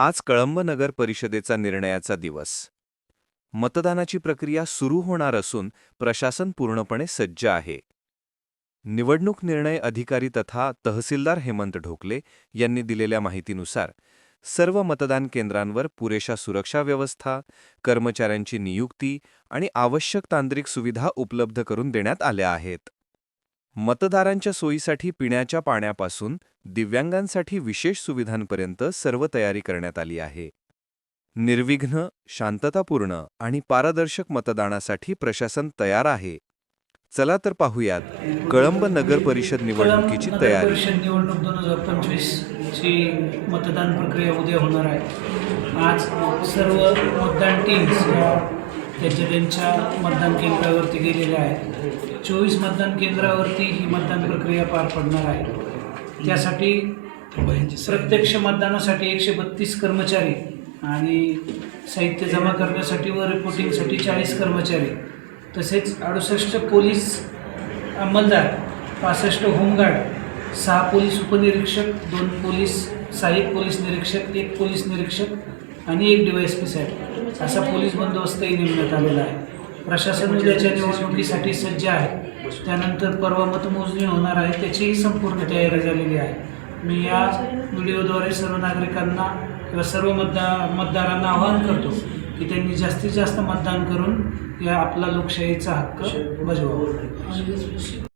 आज कळंब नगर परिषदेचा निर्णयाचा दिवस. मतदानाची प्रक्रिया सुरू होणार असून प्रशासन पूर्णपणे सज्ज आहे. निवडणूक निर्णय अधिकारी तथा तहसीलदार हेमंत ढोकले यांनी दिलेल्या माहितीनुसार सर्व मतदान केंद्रांवर पुरेशा सुरक्षा व्यवस्था कर्मचाऱ्यांची नियुक्ती आणि आवश्यक तांत्रिक सुविधा उपलब्ध करून देण्यात आल्या आहेत. मतदारांच्या सोयीसाठी पिण्याच्या पाण्यापासून दिव्यांगांसाठी विशेष सुविधांपर्यंत सर्व तयारी करण्यात आली आहे. निर्विघ्न शांततापूर्ण आणि पारदर्शक मतदानासाठी प्रशासन तयार आहे. चला तर पाहूयात कळंब नगर परिषद निवडणुकीची तयारी. परिषद निवडणूक दोन हजार पंचवीसची मतदान प्रक्रिया उद्या होणार आहे. आज सर्व मतदान टीम्स त्यांच्या त्यांच्या मतदान केंद्रावरती गेलेल्या आहेत. चोवीस मतदान केंद्रावरती ही मतदान प्रक्रिया पार पडणार आहे. त्यासाठी प्रत्यक्ष मतदानासाठी एकशे बत्तीस कर्मचारी आणि साहित्य जमा करण्यासाठी व रिपोर्टिंगसाठी चाळीस कर्मचारी तसेच अडुसष्ट पोलीस अंमलदार पासष्ट होमगार्ड सहा पोलीस उपनिरीक्षक दोन पोलीस सहाय्यक पोलीस निरीक्षक एक पोलीस निरीक्षक आणि एक डी वाय एस पी साहेब. असा पोलीस बंदोबस्तही नेमण्यात आलेला आहे. प्रशासन उद्याच्या निवडणुकीसाठी सज्ज आहे. त्यानंतर परवा मतमोजणी होणार आहे. त्याचीही संपूर्ण तयारी झालेली आहे. मी या व्हिडिओद्वारे सर्व नागरिकांना किंवा सर्व मतदा मतदारांना आवाहन करतो की त्यांनी जास्तीत जास्त मतदान करून या आपला लोकशाहीचा हक्क बजवावा.